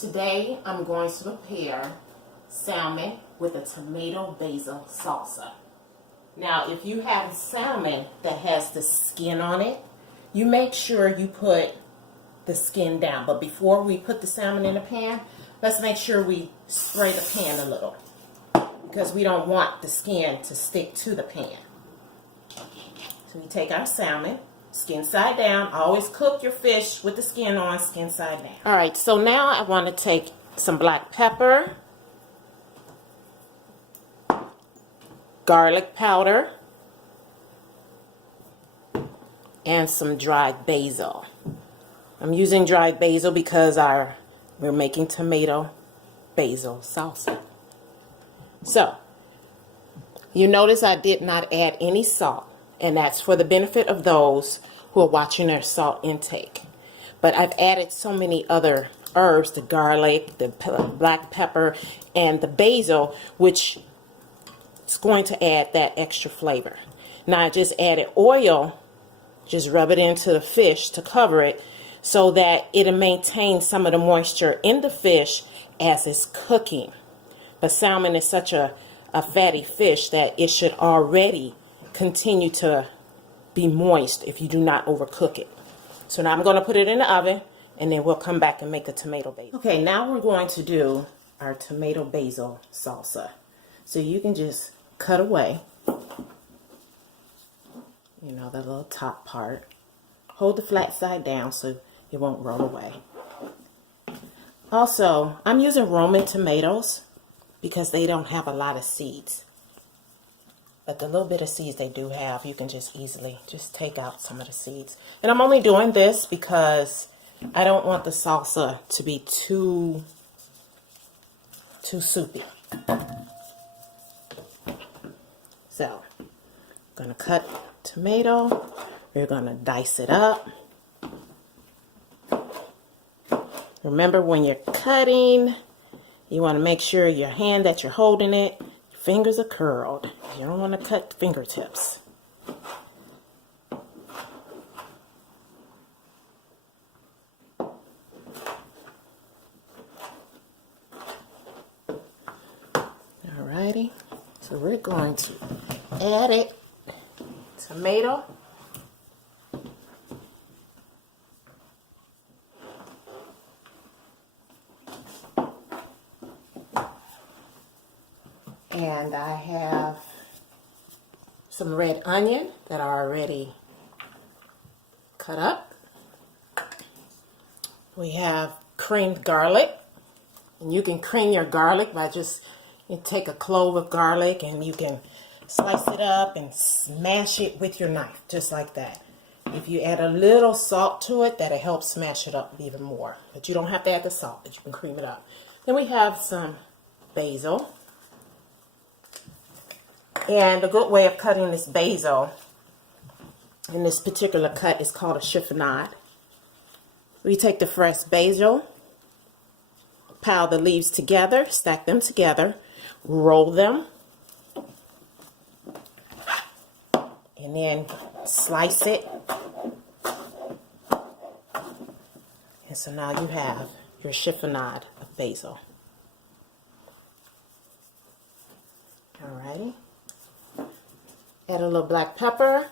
Today I'm going to prepare salmon with a tomato basil salsa. Now if you have salmon that has the skin on it, you make sure you put the skin down. But before we put the salmon in the pan, let's make sure we spray the pan a little, because we don't want the skin to stick to the pan. So we take our salmon, skin side down. Always cook your fish with the skin on, skin side down. All right, so now I want to take some black pepper, garlic powder, and some dried basil. I'm using dried basil because we're making tomato basil salsa. So, you notice I did not add any salt, and that's for the benefit of those who are watching their salt intake. But I've added so many other herbs, the garlic, the black pepper, and the basil, which is going to add that extra flavor. Now I just added oil, just rub it into the fish to cover it so that it'll maintain some of the moisture in the fish as it's cooking. But salmon is such a fatty fish that it should already continue to be moist if you do not overcook it. So now I'm going to put it in the oven, and then we'll come back and make the tomato basil. Okay, now we're going to do our tomato basil salsa. So you can just cut away, you know, the little top part. Hold the flat side down so it won't roll away. Also, I'm using Roman tomatoes because they don't have a lot of seeds. But the little bit of seeds they do have, you can just easily just take out some of the seeds. And I'm only doing this because I don't want the salsa to be too soupy. So, I'm going to cut tomato. We're going to dice it up. Remember, when you're cutting, you want to make sure your hand that you're holding it, your fingers are curled. You don't want to cut fingertips. Alrighty, so we're going to add it, tomato. And I have some red onion that are already cut up. We have creamed garlic. And you can cream your garlic by you take a clove of garlic and you can slice it up and smash it with your knife, just like that. If you add a little salt to it, that'll help smash it up even more. But you don't have to add the salt, but you can cream it up. Then we have some basil. And a good way of cutting this basil in this particular cut is called a chiffonade. We take the fresh basil, pile the leaves together, stack them together, roll them, and then slice it. And so now you have your chiffonade of basil. Alrighty. Add a little black pepper,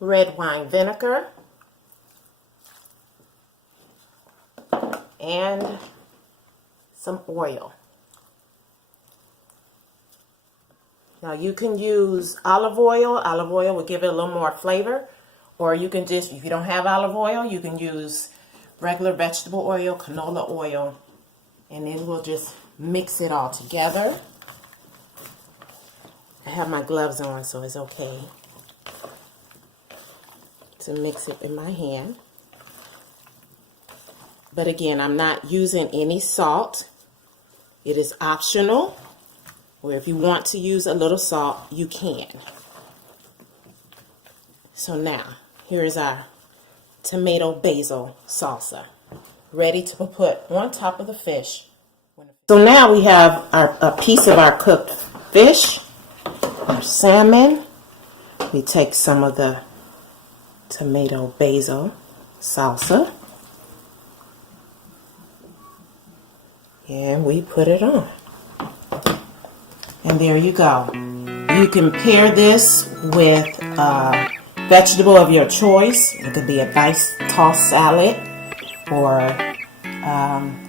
red wine vinegar, and some oil. Now you can use olive oil. Olive oil will give it a little more flavor. Or you can just, if you don't have olive oil, you can use regular vegetable oil, canola oil, and then we'll just mix it all together. I have my gloves on, so it's okay to mix it in my hand. But again, I'm not using any salt. It is optional, or if you want to use a little salt, you can. So now, here is our tomato basil salsa, ready to put on top of the fish. So now we have a piece of our cooked fish. Our salmon. We take some of the tomato basil salsa. And we put it on. And there you go. You can pair this with a vegetable of your choice. It could be a nice tossed salad or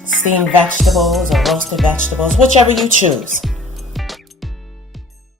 steamed vegetables or roasted vegetables, whichever you choose.